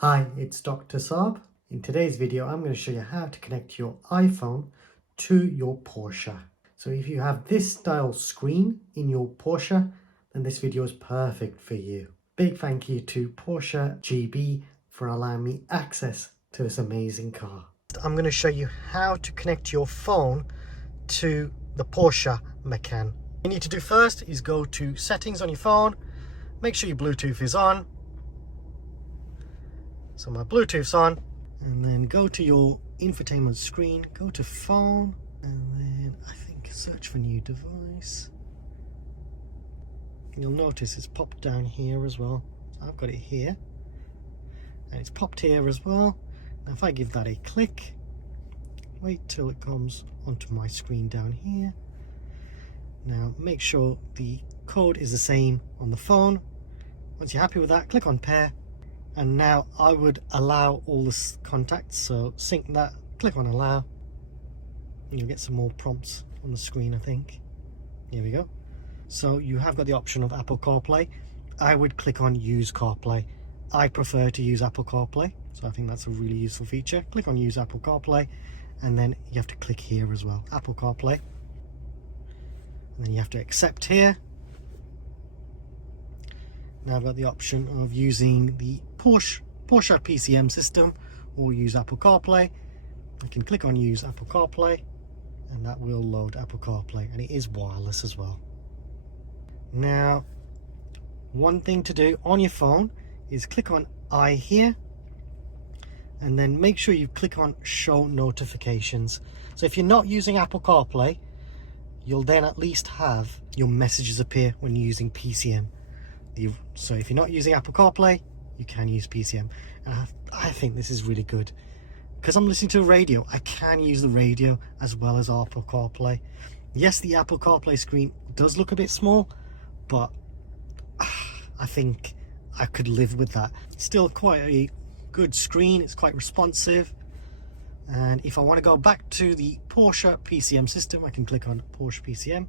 Hi, it's Dr. Saab. In today's video, I'm going to show you how to connect your iPhone to your Porsche. So if you have this style screen in your Porsche, then this video is perfect for you. Big thank you to Porsche GB for allowing me access to this amazing car. I'm going to show you how to connect your phone to the Porsche Macan. What you need to do first is go to settings on your phone, make sure your Bluetooth is on. So my Bluetooth's on, and then go to your infotainment screen, go to phone, and then I think search for new device. You'll notice it's popped down here as well. So I've got it here, and it's popped here as well. Now if I give that a click, wait till it comes onto my screen down here. Now make sure the code is the same on the phone. Once you're happy with that, click on pair. And now I would allow all the contacts, so sync that, click on allow, and you'll get some more prompts on the screen, I think. Here we go. So you have got the option of Apple CarPlay. I would click on use CarPlay. I prefer to use Apple CarPlay, so I think that's a really useful feature. Click on use Apple CarPlay, and then you have to click here as well, Apple CarPlay. And then you have to accept here. Now I've got the option of using the Porsche PCM system or use Apple CarPlay. I can click on use Apple CarPlay and that will load Apple CarPlay, and it is wireless as well. Now one thing to do on your phone is click on I here, and then make sure you click on show notifications. So if you're not using Apple CarPlay, you'll then at least have your messages appear when you're using PCM. So if you're not using Apple CarPlay, you can use PCM. And I think this is really good. Because I'm listening to a radio, I can use the radio as well as Apple CarPlay. Yes, the Apple CarPlay screen does look a bit small, but I think I could live with that. It's still quite a good screen, it's quite responsive. And if I want to go back to the Porsche PCM system, I can click on Porsche PCM,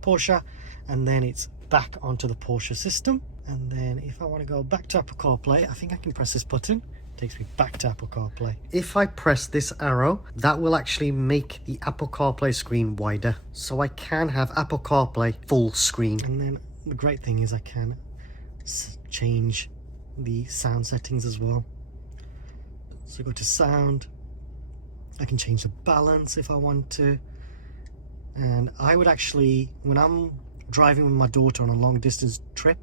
Porsche, and then it's back onto the Porsche system. And then if I want to go back to Apple CarPlay, I think I can press this button. It takes me back to Apple CarPlay. If I press this arrow, that will actually make the Apple CarPlay screen wider, so I can have Apple CarPlay full screen. And then the great thing is I can change the sound settings as well. So go to sound, I can change the balance if I want to. And I would actually, when I'm driving with my daughter on a long distance trip,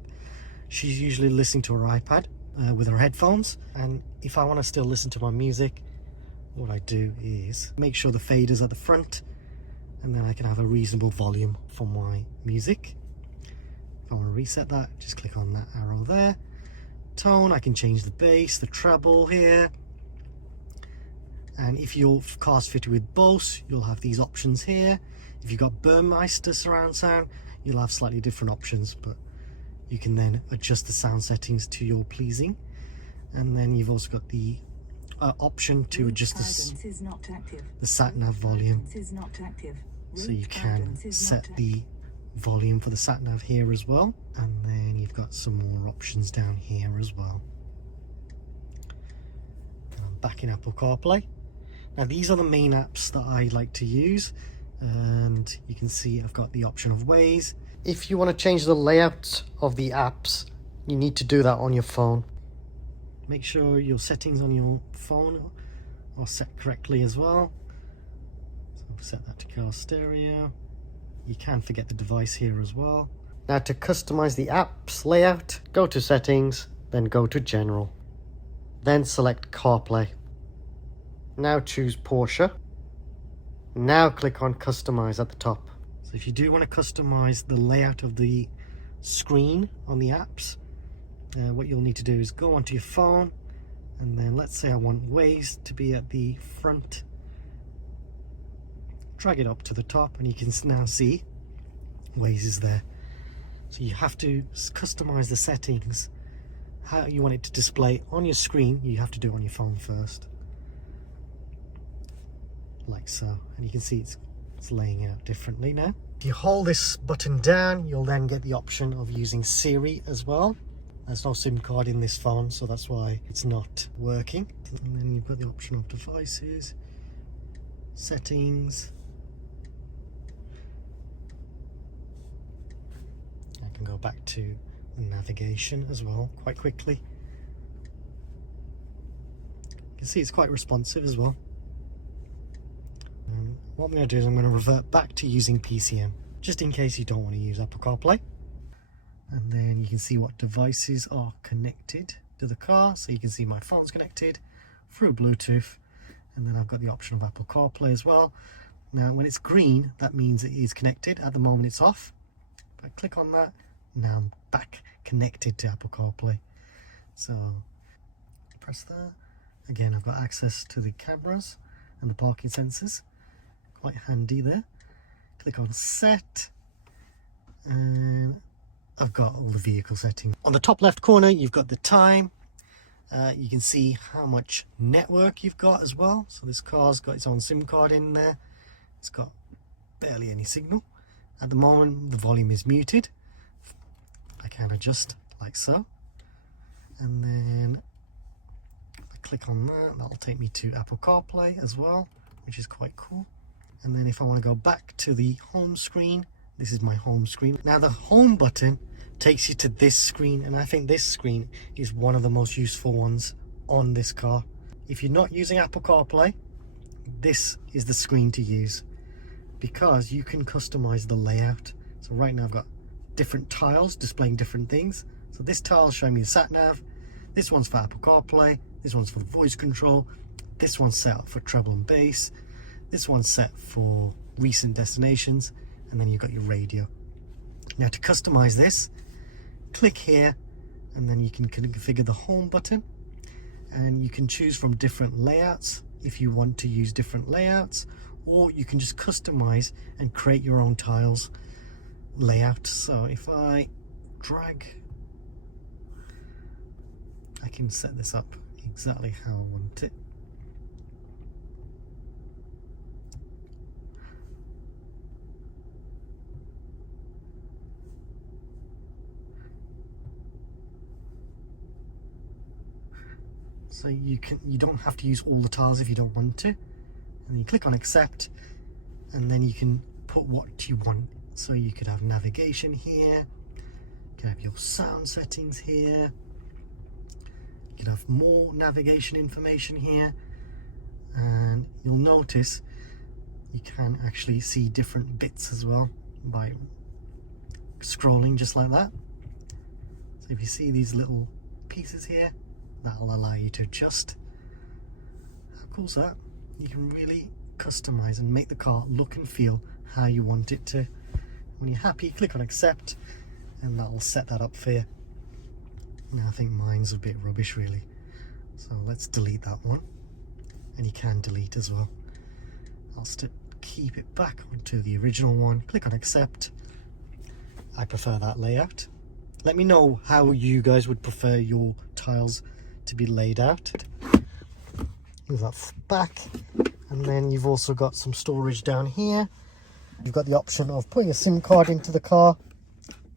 she's usually listening to her iPad with her headphones, and if I want to still listen to my music, what I do is make sure the fader's at the front, and then I can have a reasonable volume for my music. If I want to reset that, just click on that arrow there. Tone, I can change the bass, the treble here, and if your car's fitted with Bose, you'll have these options here. If you've got Burmeister surround sound, you'll have slightly different options, but you can then adjust the sound settings to your pleasing. And then you've also got the option to adjust the sat-nav volume. So you can set the volume for the sat-nav here as well. And then you've got some more options down here as well. And I'm back in Apple CarPlay. Now these are the main apps that I like to use. And you can see I've got the option of Waze. If you want to change the layout of the apps, you need to do that on your phone. Make sure your settings on your phone are set correctly as well. So set that to car stereo. You can forget the device here as well. Now to customize the app's layout, go to settings, then go to general. Then select CarPlay. Now choose Porsche. Now click on customize at the top. So if you do want to customize the layout of the screen on the apps, what you'll need to do is go onto your phone, and then let's say I want Waze to be at the front. Drag it up to the top, and you can now see Waze is there. So you have to customize the settings, how you want it to display on your screen. You have to do it on your phone first, like so, and you can see it's laying out differently now. If you hold this button down, you'll then get the option of using Siri as well. There's no SIM card in this phone, so that's why it's not working. And then you've got the option of devices, settings. I can go back to navigation as well quite quickly. You can see it's quite responsive as well. And what I'm going to do is I'm going to revert back to using PCM, just in case you don't want to use Apple CarPlay. And then you can see what devices are connected to the car. So you can see my phone's connected through Bluetooth, and then I've got the option of Apple CarPlay as well. Now when it's green, that means it is connected. At the moment it's off. If I click on that, now I'm back connected to Apple CarPlay. So press that. Again, I've got access to the cameras and the parking sensors. Quite handy there. Click on set, and I've got all the vehicle settings. On the top left corner, you've got the time. You can see how much network you've got as well. So this car's got its own SIM card in there. It's got barely any signal. At the moment, the volume is muted. I can adjust like so. And then if I click on that, that'll take me to Apple CarPlay as well, which is quite cool. And then if I want to go back to the home screen, this is my home screen. Now the home button takes you to this screen, and I think this screen is one of the most useful ones on this car. If you're not using Apple CarPlay, this is the screen to use, because you can customize the layout. So right now I've got different tiles displaying different things. So this tile is showing me the sat nav. This one's for Apple CarPlay. This one's for voice control. This one's set up for treble and bass. This one's set for recent destinations. And then you've got your radio. Now to customize this, click here, and then you can configure the home button, and you can choose from different layouts if you want to use different layouts, or you can just customize and create your own tiles layout. So if I drag, I can set this up exactly how I want it. So you don't have to use all the tiles if you don't want to. And then you click on accept, and then you can put what you want. So you could have navigation here, you can have your sound settings here, you can have more navigation information here, and you'll notice you can actually see different bits as well by scrolling just like that. So if you see these little pieces here, that'll allow you to adjust. How cool is that? You can really customize and make the car look and feel how you want it to. When you're happy, click on accept, and that'll set that up for you. Now I think mine's a bit rubbish really, so let's delete that one. And you can delete as well. I'll keep it back onto the original one. Click on accept. I prefer that layout. Let me know how you guys would prefer your tiles to be laid out. Move that back, and then you've also got some storage down here. You've got the option of putting a SIM card into the car,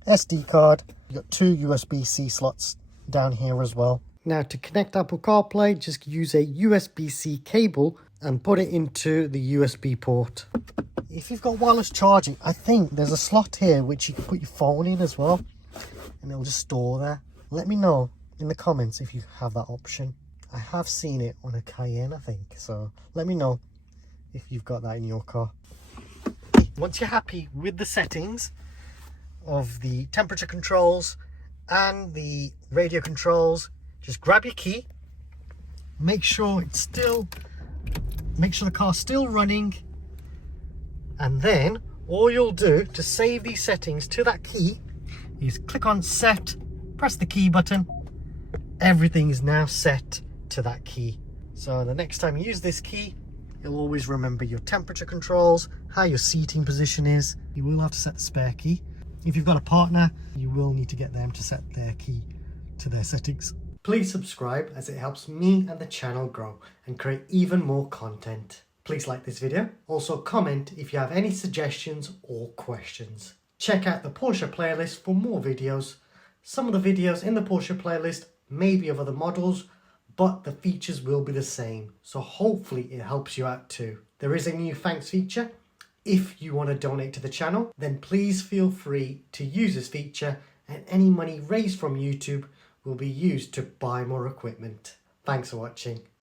SD card. You've got 2 USB-C slots down here as well. Now to connect Apple CarPlay, just use a USB-C cable and put it into the USB port. If you've got wireless charging, I think there's a slot here which you can put your phone in as well, and it'll just store there. Let me know in the comments if you have that option. I have seen it on a Cayenne, I think, so let me know if you've got that in your car. Once you're happy with the settings of the temperature controls and the radio controls, just grab your key, make sure the car's still running, and then all you'll do to save these settings to that key is click on set, press the key button. Everything is now set to that key. So the next time you use this key, you'll always remember your temperature controls, how your seating position is. You will have to set the spare key. If you've got a partner, you will need to get them to set their key to their settings. Please subscribe, as it helps me and the channel grow and create even more content. Please like this video. Also comment if you have any suggestions or questions. Check out the Porsche playlist for more videos. Some of the videos in the Porsche playlist may be of other models, but the features will be the same, so hopefully it helps you out too. There is a new thanks feature. If you want to donate to the channel, then please feel free to use this feature, and any money raised from YouTube will be used to buy more equipment. Thanks for watching.